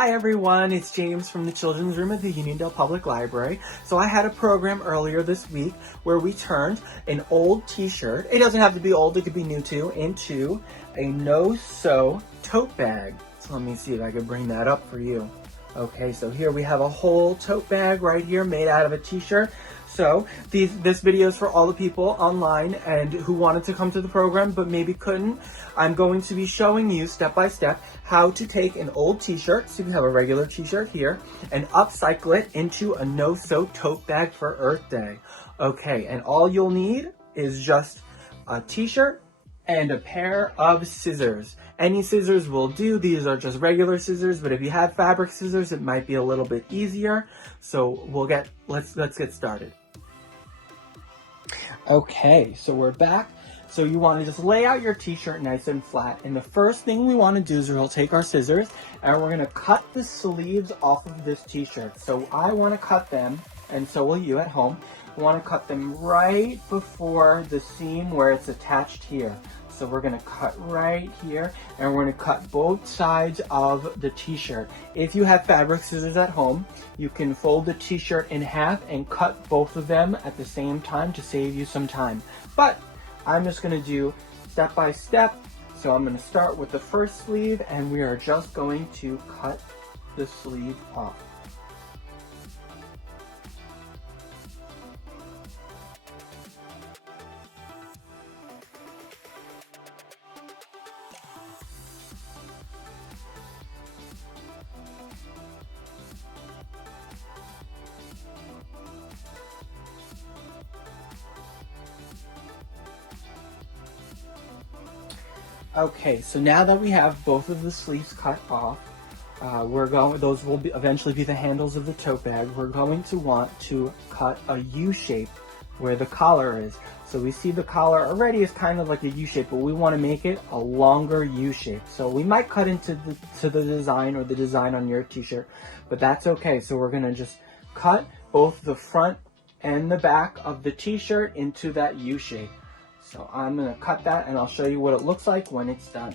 Hi everyone, it's James from the Children's Room at the Uniondale Public Library. So I had a program earlier this week where we turned an old t-shirt, it doesn't have to be old, it could be new too, into a no-sew tote bag. So let me see if I can bring that up for you. Okay, so here we have a whole tote bag right here made out of a t-shirt. So this video is for all the people online and who wanted to come to the program but maybe couldn't. I'm going to be showing you step by step how to take an old t-shirt, so we have a regular t-shirt here, and upcycle it into a no-sew tote bag for Earth Day. Okay, and all you'll need is just a t-shirt and a pair of scissors. Any scissors will do. These are just regular scissors, but if you have fabric scissors, it might be a little bit easier. So let's get started. Okay, so we're back. So you want to just lay out your t-shirt nice and flat. And the first thing we want to do is we'll take our scissors and we're going to cut the sleeves off of this t-shirt. So I want to cut them, and so will you at home. We want to cut them right before the seam where it's attached here. So we're going to cut right here, and we're going to cut both sides of the t-shirt. If you have fabric scissors at home, you can fold the t-shirt in half and cut both of them at the same time to save you some time. But I'm just going to do step by step. So I'm going to start with the first sleeve, and we are just going to cut the sleeve off. Okay, so now that we have both of the sleeves cut off, those will eventually be the handles of the tote bag. We're going to want to cut a U shape where the collar is. So we see the collar already is kind of like a U shape, but we want to make it a longer U shape. So we might cut into the design or the design on your t-shirt, but that's okay. So we're going to just cut both the front and the back of the t-shirt into that U shape. So I'm going to cut that and I'll show you what it looks like when it's done.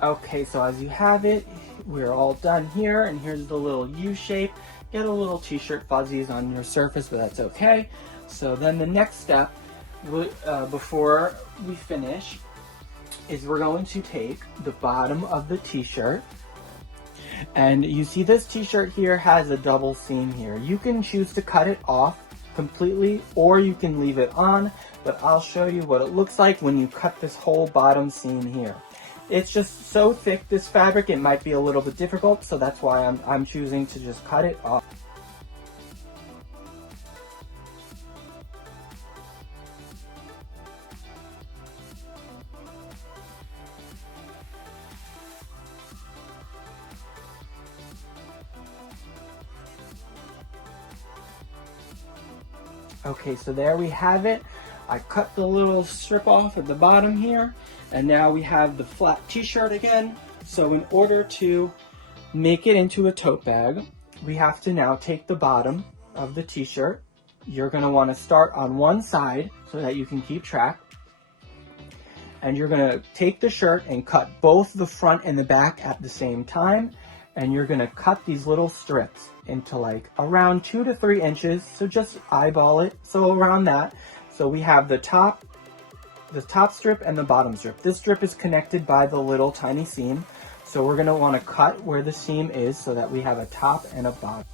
Okay, so as you have it, we're all done here, and here's the little U shape. Get a little t-shirt fuzzies on your surface, but that's okay. So then the next step, before we finish, is we're going to take the bottom of the t-shirt, and you see this t-shirt here has a double seam here. You can choose to cut it off completely, or you can leave it on, but I'll show you what it looks like when you cut this whole bottom seam here. It's just so thick, this fabric, it might be a little bit difficult, so that's why I'm choosing to just cut it off. Okay, so there we have it. I cut the little strip off at the bottom here, and now we have the flat t-shirt again. So in order to make it into a tote bag, we have to now take the bottom of the t-shirt. You're going to want to start on one side so that you can keep track. And you're going to take the shirt and cut both the front and the back at the same time. And you're going to cut these little strips into like around 2 to 3 inches. So just eyeball it. So around that. So we have the top strip and the bottom strip. This strip is connected by the little tiny seam. So we're going to want to cut where the seam is so that we have a top and a bottom.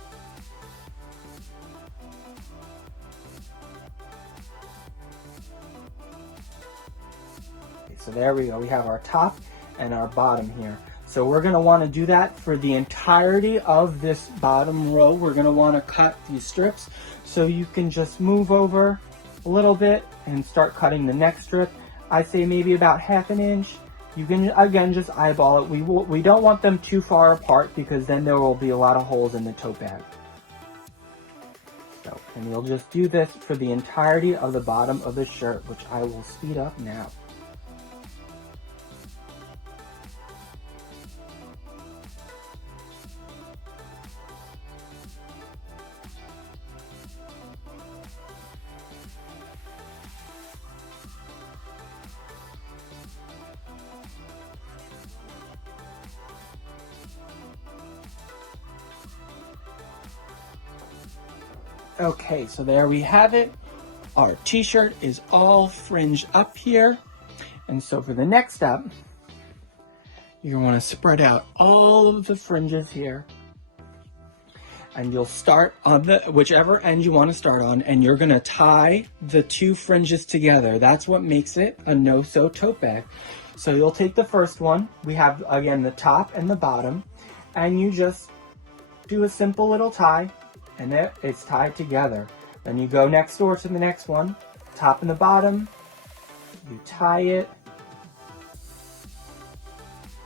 Okay, so there we go. We have our top and our bottom here. So we're going to want to do that for the entirety of this bottom row. We're going to want to cut these strips. So you can just move over a little bit and start cutting the next strip. I say maybe about ½ inch. You can, again, just eyeball it. We don't want them too far apart because then there will be a lot of holes in the tote bag. So And you'll just do this for the entirety of the bottom of the shirt, which I will speed up now. Okay, so there we have it. Our t-shirt is all fringed up here. And so for the next step, you want to spread out all of the fringes here. And you'll start on the whichever end you want to start on, and you're going to tie the two fringes together. That's what makes it a no-sew tote bag. So you'll take the first one. We have, again, the top and the bottom. And you just do a simple little tie, and it's tied together. Then you go next door to the next one, top and the bottom, you tie it,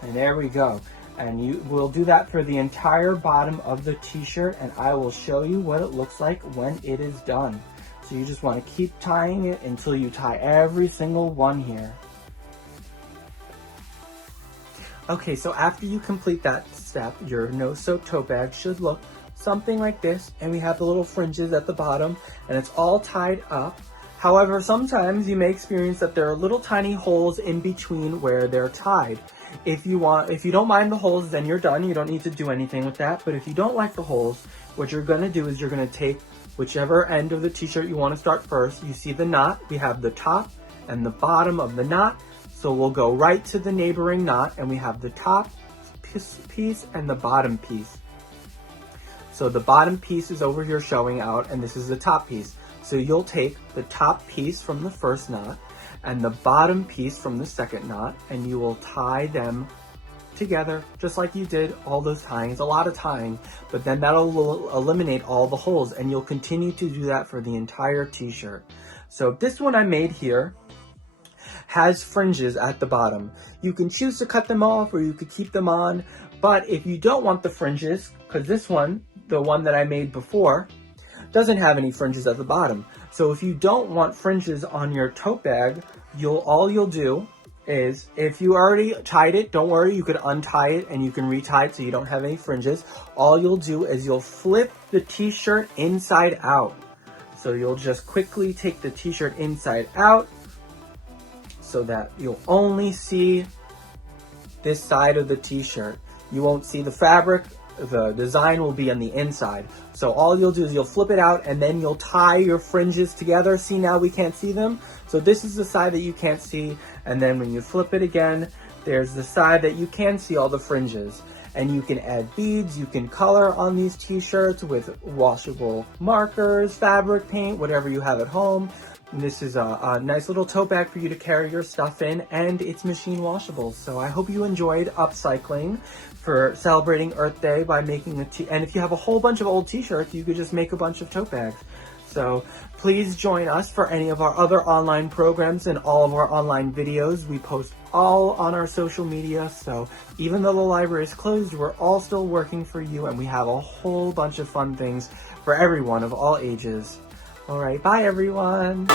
and there we go. And you will do that for the entire bottom of the t-shirt, and I will show you what it looks like when it is done. So you just want to keep tying it until you tie every single one here. Okay, so after you complete that step, your no-sew tote bag should look something like this, and we have the little fringes at the bottom, and it's all tied up. However, sometimes you may experience that there are little tiny holes in between where they're tied. If you don't mind the holes, then you're done. You don't need to do anything with that. But if you don't like the holes, what you're gonna do is you're gonna take whichever end of the t-shirt you want to start first. You see the knot, we have the top and the bottom of the knot. So we'll go right to the neighboring knot, and we have the top piece and the bottom piece. So the bottom piece is over here showing out, and this is the top piece. So you'll take the top piece from the first knot and the bottom piece from the second knot, and you will tie them together just like you did all those tying. It's a lot of tying, but then that'll eliminate all the holes, and you'll continue to do that for the entire t-shirt. So this one I made here has fringes at the bottom. You can choose to cut them off, or you could keep them on, but if you don't want the fringes, because this one, the one that I made before, doesn't have any fringes at the bottom. So if you don't want fringes on your tote bag, all you'll do is, if you already tied it, don't worry, you could untie it and you can retie it so you don't have any fringes. All you'll do is you'll flip the t-shirt inside out. So you'll just quickly take the t-shirt inside out so that you'll only see this side of the t-shirt. You won't see the fabric. The design will be on the inside. So all you'll do is you'll flip it out, and then you'll tie your fringes together. See, now we can't see them. So this is the side that you can't see. And then when you flip it again, there's the side that you can see all the fringes. And you can add beads, you can color on these t-shirts with washable markers, fabric paint, whatever you have at home. And this is a nice little tote bag for you to carry your stuff in, and it's machine washable. So I hope you enjoyed upcycling for celebrating Earth Day by making and if you have a whole bunch of old t-shirts, you could just make a bunch of tote bags. So please join us for any of our other online programs and all of our online videos. We post all on our social media. So even though the library is closed, we're all still working for you, and we have a whole bunch of fun things for everyone of all ages. All right, bye everyone.